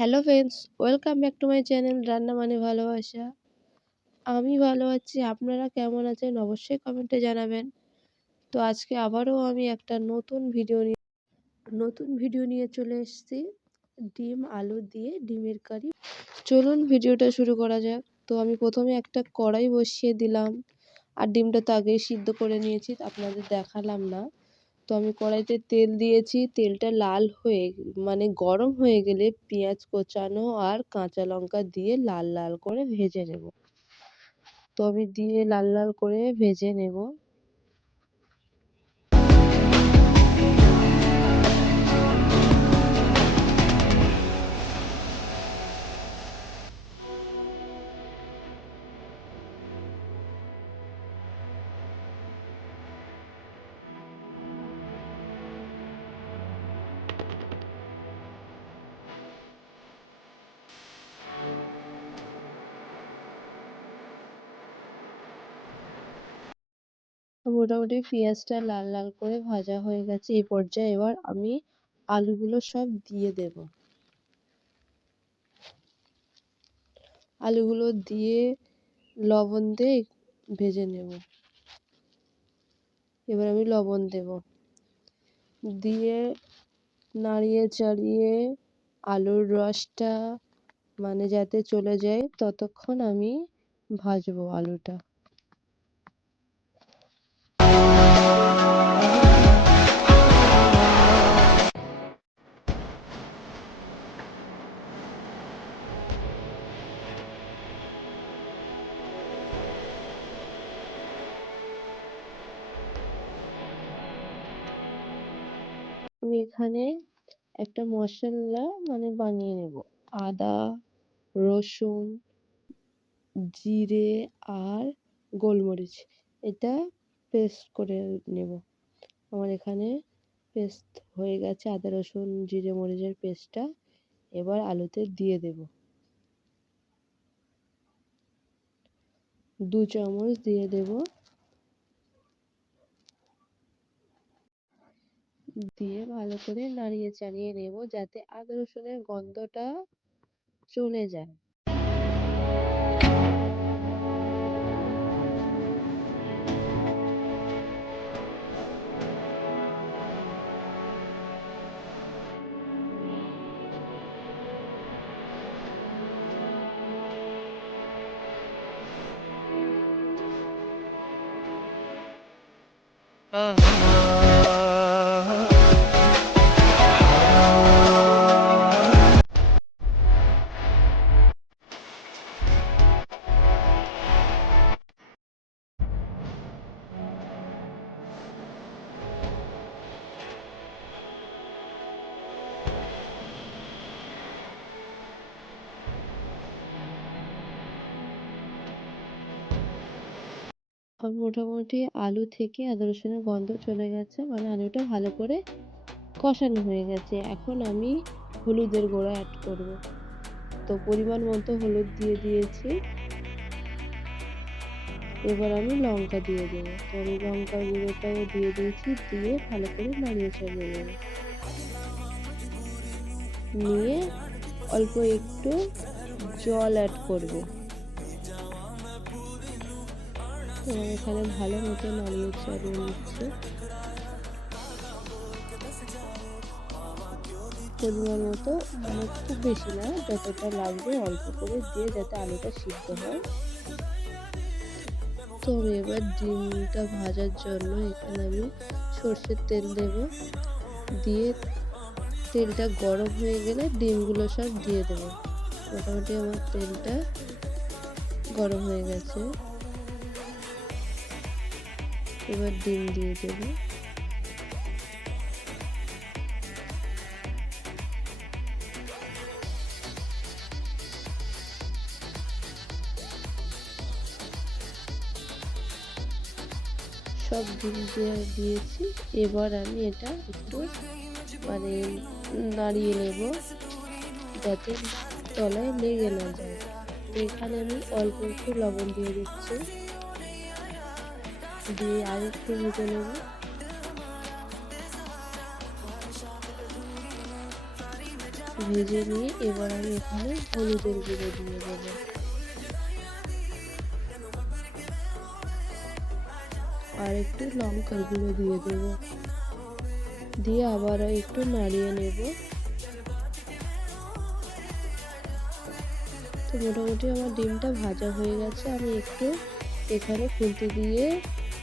Hello friends, welcome back to my channel রান্না মানে ভালোবাসা। আমি ভালো আছি, আপনারা কেমন আছেন অবশ্যই কমেন্টে জানাবেন। তো আজকে আবারও আমি একটা নতুন ভিডিও নিয়ে চলে এসেছি। ডিম আলু দিয়ে ডিমের কারি। চলুন ভিডিওটা শুরু করা যাক। তো আমি প্রথমে একটা কড়াই বসিয়ে দিলাম, আর ডিমটা তো আগেই সিদ্ধ করে নিয়েছি, আপনাদের দেখালাম না। তো আমি কড়াইতে তেল দিয়েছি, তেলটা লাল হয়ে গরম হয়ে গেলে পেঁয়াজ কোচানো আর কাঁচা লঙ্কা দিয়ে লাল লাল করে ভেজে নেব। তো আমি দিয়ে লাল লাল করে ভেজে নেব। মোটামুটি পেঁয়াজটা লাল লাল করে ভাজা হয়ে গেছে। এই পর্যায়ে এবার আমি আলুগুলো সব দিয়ে দেব। আলুগুলো দিয়ে লবণ দিয়ে ভেজে নেব। এবার আমি লবণ দেব, দিয়ে নাড়িয়ে চাড়িয়ে আলুর রসটা যাতে চলে যায় ততক্ষণ আমি ভাজবো আলুটা। আমি এখানে একটা মশলা বানিয়ে নেব। আদা, রসুন, জিরে আর গোলমরিচ, এটা পেস্ট করে নেব। আমার এখানে পেস্ট হয়ে গেছে আদা রসুন জিরে মরিচের পেস্টটা। এবার আলুতে দিয়ে দেব। 2 চামচ দিয়ে দেব। দিয়ে ভালো করে নাড়িয়ে চাড়িয়ে নেব যাতে আদা রসুনের গন্ধটা চলে যায়। আর মোটামুটি আলু থেকে আদা রসুনের গন্ধ চলে গেছে, আলুটা ভালো করে কষানো হয়ে গেছে। এখন আমি হলুদের গুঁড়ো অ্যাড করব। তো পরিমাণ মতো হলুদ দিয়ে দিয়েছি। এবার আমি লঙ্কা দিয়ে দেব। তো আমি লঙ্কার গুঁড়োটাও দিয়ে দিয়েছি, দিয়ে ভালো করে নাড়িয়ে চাড়িয়ে নেব। নিয়ে অল্প একটু জল অ্যাড করব। তো এখানে ভালো মতো নাড়িয়ে চাড়িয়ে নিচ্ছে। পরিমাণ মতো, খুব বেশি না, যতটা লাগবে অল্প করে দিয়ে যাতে আলুটা সিদ্ধ হয়। তো আমি এবার ডিমটা ভাজার জন্য এখানে আমি সর্ষের তেল দেব। দিয়ে তেলটা গরম হয়ে গেলে ডিমগুলো সব দিয়ে দেব। মোটামুটি আমার তেলটা গরম হয়ে গেছে। এবার ডিম দিয়ে দেব। সব ডিম দিয়েছি। এবার আমি এটা একটু নাড়িয়ে নেব যাতে তলায় লেগে না যায়। তো এখানে আমি অল্প একটু লবণ দিয়ে দিচ্ছি, দিয়ে আর একটু ভেজে নেব। ভেজে নিয়ে এবার আমি এখানে হলুদের গুঁড়ো দিয়ে দেবো। আর একটু লঙ্কার গুঁড়ো দিয়ে দেবো। দিয়ে আবারও একটু নাড়িয়ে নেব। তো মোটামুটি আমার ডিমটা ভাজা হয়ে গেছে। আমি একটু এখানে খুন্তি দিয়ে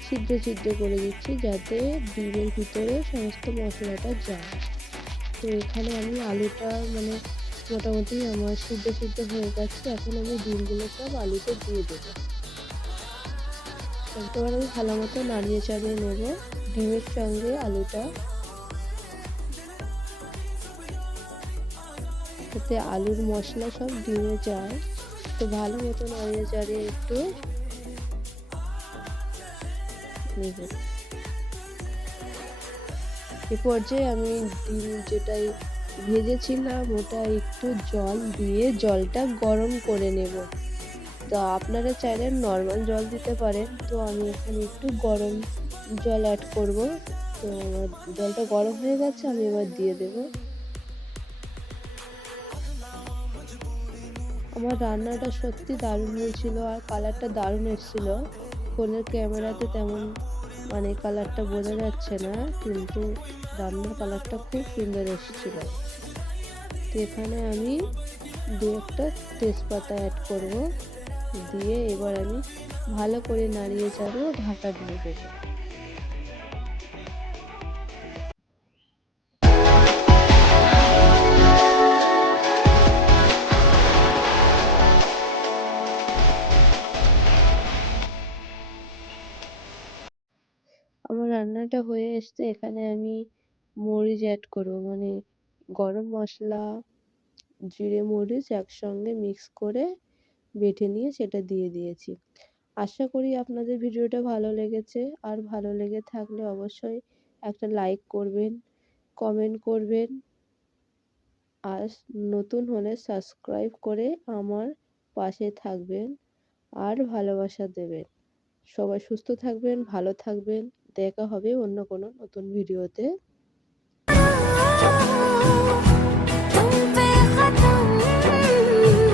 ছিদ্র ছিদ্র করে দিচ্ছি যাতে ডিমের ভিতরে সমস্ত মশলাটা যায়। তো এখানে আমি আলুটা মোটামুটি আমার সিদ্ধ সিদ্ধ হয়ে গেছে। এখন আমি ডিমগুলো সব আলুতে দিয়ে দেবো। এবার আমি ভালো মতো নাড়িয়ে চাড়িয়ে নেব ডিমের সঙ্গে আলুটা, যাতে আলুর মশলা সব ডিমে যায়। তো ভালো মতো নাড়িয়ে চাড়িয়ে একটু নেব। এ পর্যায়ে আমি ডিম যেটাই ভেজেছিলাম ওটা একটু জল দিয়ে জলটা গরম করে নেব। তো আপনারা চাইলে নর্মাল জল দিতে পারেন। তো আমি এখানে একটু গরম জল অ্যাড করব। তো জলটা গরম হয়ে গেছে, আমি এবার দিয়ে দেব। আমার রান্নাটা সত্যি দারুণ হয়েছিল আর কালারটা দারুণ এসেছিল। ফোনের ক্যামেরাতে তেমন কালারটা বোঝা যাচ্ছে না, কিন্তু রান্নার কালারটা খুব সুন্দর এসেছিল। তো এখানে আমি দু একটা তেজপাতা অ্যাড করব। দিয়ে এবার আমি ভালো করে নাড়িয়ে চাড়িয়ে ঢাকা দিয়ে দেবো। আমার রান্নাটা হয়ে এসছে। এখানে আমি মরিচ অ্যাড করবো, গরম মশলা, জিরে মরিচ একসঙ্গে মিক্স করে বেটে নিয়ে সেটা দিয়ে দিয়েছি। আশা করি আপনাদের ভিডিওটা ভালো লেগেছে। আর ভালো লেগে থাকলে অবশ্যই একটা লাইক করবেন, কমেন্ট করবেন। আর নতুন হলে সাবস্ক্রাইব করে আমার পাশে থাকবেন আর ভালোবাসা দেবেন। সবাই সুস্থ থাকবেন, ভালো থাকবেন। দেখা হবে অন্য কোনো নতুন ভিডিওতে।